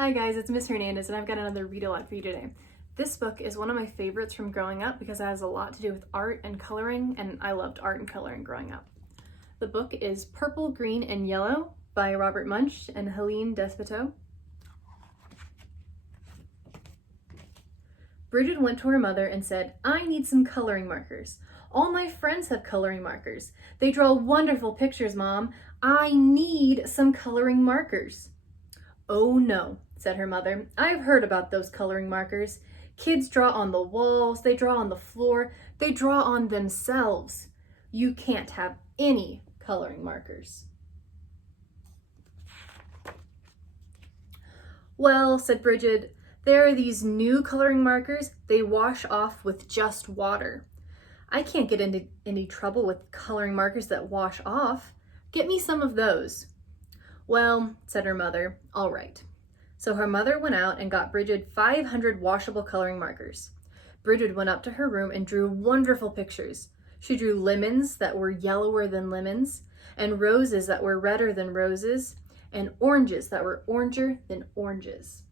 Hi guys, it's Miss Hernandez and I've got another read aloud for you today. This book is one of my favorites from growing up because it has a lot to do with art and coloring, and I loved art and coloring growing up. The book is Purple, Green, and Yellow by Robert Munsch and Hélène Desputeaux. Bridget went to her mother and said, "I need some coloring markers. All my friends have coloring markers. They draw wonderful pictures, Mom. I need some coloring markers." "Oh no," said her mother. "I've heard about those coloring markers. Kids draw on the walls, they draw on the floor, they draw on themselves. You can't have any coloring markers." "Well," said Bridget, "there are these new coloring markers. They wash off with just water. I can't get into any trouble with coloring markers that wash off. Get me some of those." "Well," said her mother, "all right." So her mother went out and got Bridget 500 washable coloring markers. Bridget went up to her room and drew wonderful pictures. She drew lemons that were yellower than lemons, and roses that were redder than roses, and oranges that were oranger than oranges.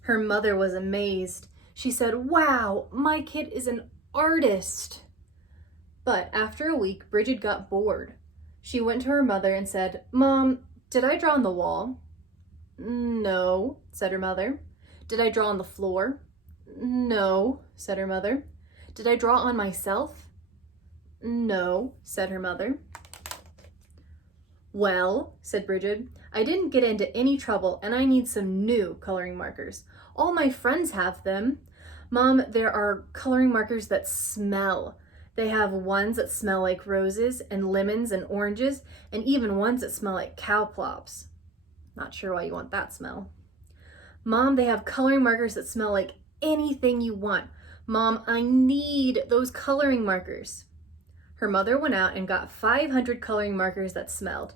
Her mother was amazed. She said, "Wow, my kid is an artist." But after a week, Bridget got bored. She went to her mother and said, "Mom, did I draw on the wall?" "No," said her mother. "Did I draw on the floor?" "No," said her mother. "Did I draw on myself?" "No," said her mother. "Well," said Bridget, "I didn't get into any trouble and I need some new coloring markers. All my friends have them. Mom, there are coloring markers that smell. They have ones that smell like roses and lemons and oranges, and even ones that smell like cow plops." Not sure why you want that smell. "Mom, they have coloring markers that smell like anything you want. Mom, I need those coloring markers." Her mother went out and got 500 coloring markers that smelled.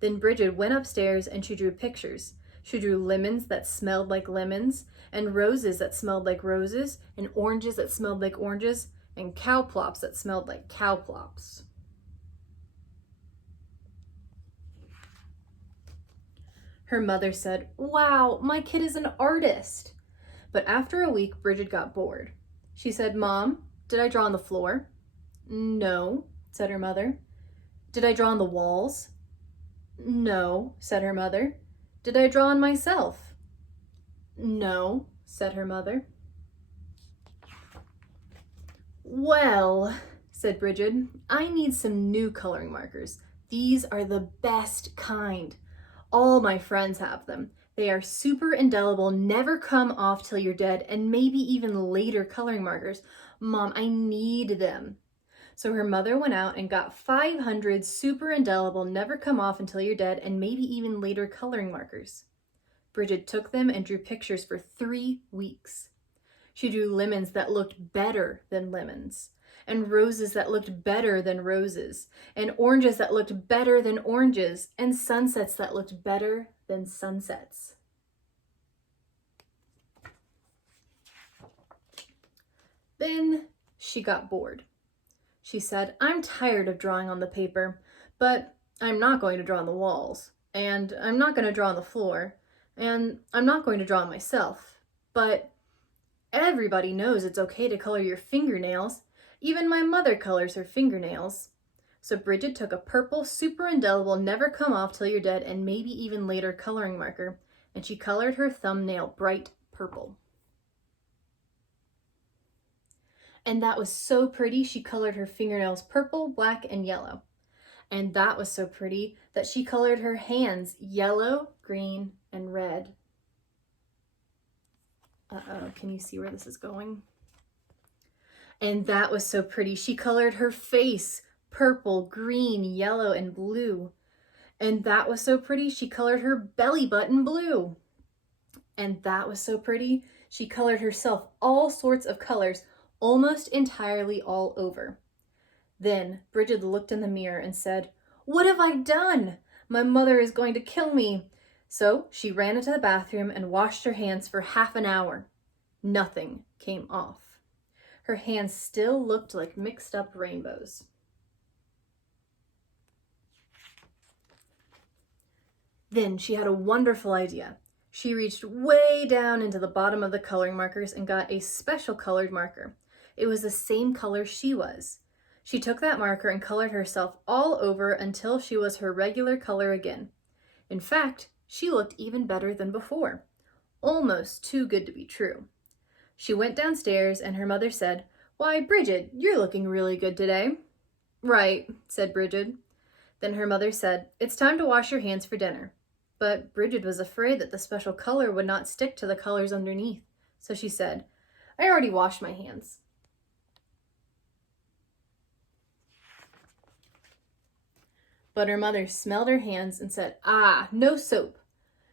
Then Bridget went upstairs and she drew pictures. She drew lemons that smelled like lemons, and roses that smelled like roses, and oranges that smelled like oranges, and cow plops that smelled like cow plops. Her mother said, "Wow, my kid is an artist." But after a week, Bridget got bored. She said, "Mom, did I draw on the floor?" "No," said her mother. "Did I draw on the walls?" "No," said her mother. "Did I draw on myself?" "No," said her mother. "Well," said Bridget, "I need some new coloring markers. These are the best kind. All my friends have them. They are super indelible, never come off till you're dead, and maybe even later coloring markers. Mom, I need them." So her mother went out and got 500 super indelible, never come off until you're dead, and maybe even later coloring markers. Bridget took them and drew pictures for 3 weeks. She drew lemons that looked better than lemons, and roses that looked better than roses, and oranges that looked better than oranges, and sunsets that looked better than sunsets. Then she got bored. She said, "I'm tired of drawing on the paper, but I'm not going to draw on the walls, and I'm not going to draw on the floor, and I'm not going to draw on myself. But everybody knows it's okay to color your fingernails. Even my mother colors her fingernails." So Bridget took a purple, super indelible, never come off till you're dead, and maybe even later coloring marker, and she colored her thumbnail bright purple. And that was so pretty, she colored her fingernails purple, black, and yellow. And that was so pretty that she colored her hands yellow, green, and red. Uh-oh, can you see where this is going? And that was so pretty, she colored her face purple, green, yellow, and blue. And that was so pretty, she colored her belly button blue. And that was so pretty, she colored herself all sorts of colors, almost entirely all over. Then Bridget looked in the mirror and said, "What have I done? My mother is going to kill me." So she ran into the bathroom and washed her hands for half an hour. Nothing came off. Her hands still looked like mixed up rainbows. Then she had a wonderful idea. She reached way down into the bottom of the coloring markers and got a special colored marker. It was the same color she was. She took that marker and colored herself all over until she was her regular color again. In fact, she looked even better than before. Almost too good to be true. She went downstairs and her mother said, "Why, Bridget, you're looking really good today." "Right," said Bridget. Then her mother said, "It's time to wash your hands for dinner." But Bridget was afraid that the special color would not stick to the colors underneath, so she said, "I already washed my hands." But her mother smelled her hands and said, "Ah, no soap."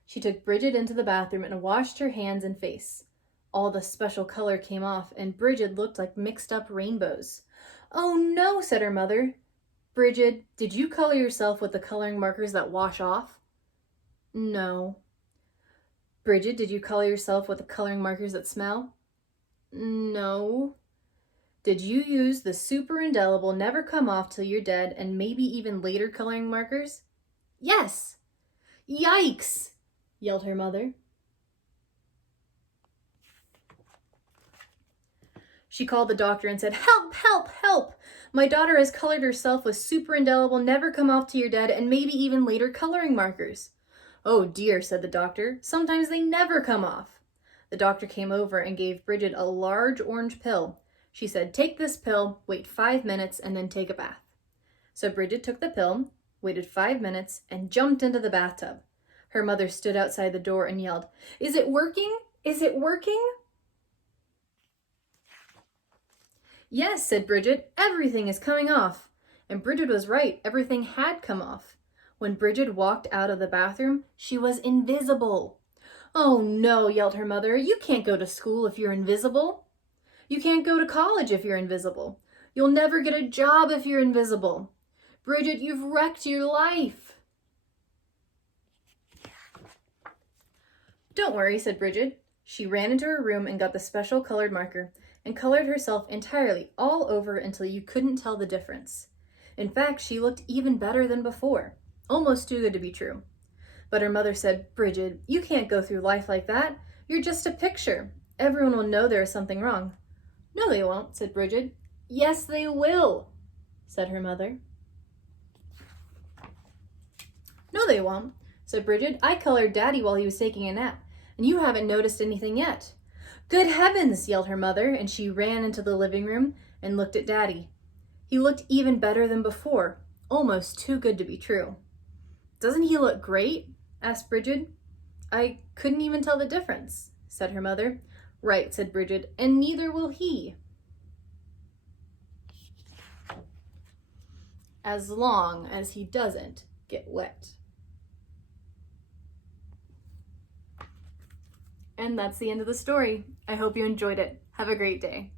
She took Bridget into the bathroom and washed her hands and face. All the special color came off, and Bridget looked like mixed up rainbows. "Oh no," said her mother. "Bridget, did you color yourself with the coloring markers that wash off?" "No." "Bridget, did you color yourself with the coloring markers that smell?" "No." "Did you use the super indelible never come off till you're dead and maybe even later coloring markers?" "Yes." "Yikes," yelled her mother. She called the doctor and said, "Help, help, help! My daughter has colored herself with super indelible never come off till you're dead and maybe even later coloring markers." "Oh dear," said the doctor. "Sometimes they never come off." The doctor came over and gave Bridget a large orange pill. She said, "Take this pill, wait 5 minutes, and then take a bath." So Bridget took the pill, waited 5 minutes, and jumped into the bathtub. Her mother stood outside the door and yelled, "Is it working? Is it working?" "Yes," said Bridget, "everything is coming off." And Bridget was right, everything had come off. When Bridget walked out of the bathroom, she was invisible. "Oh no," yelled her mother, "you can't go to school if you're invisible. You can't go to college if you're invisible. You'll never get a job if you're invisible. Bridget, you've wrecked your life." "Don't worry," said Bridget. She ran into her room and got the special colored marker and colored herself entirely all over until you couldn't tell the difference. In fact, she looked even better than before. Almost too good to be true. But her mother said, "Bridget, you can't go through life like that. You're just a picture. Everyone will know there is something wrong." "No, they won't," said Bridget. "Yes, they will," said her mother. "No, they won't," said Bridget. "I colored Daddy while he was taking a nap, and you haven't noticed anything yet." "Good heavens," yelled her mother, and she ran into the living room and looked at Daddy. He looked even better than before, almost too good to be true. "Doesn't he look great?" asked Bridget. "I couldn't even tell the difference," said her mother. "Right," said Bridget, "and neither will he. As long as he doesn't get wet." And that's the end of the story. I hope you enjoyed it. Have a great day.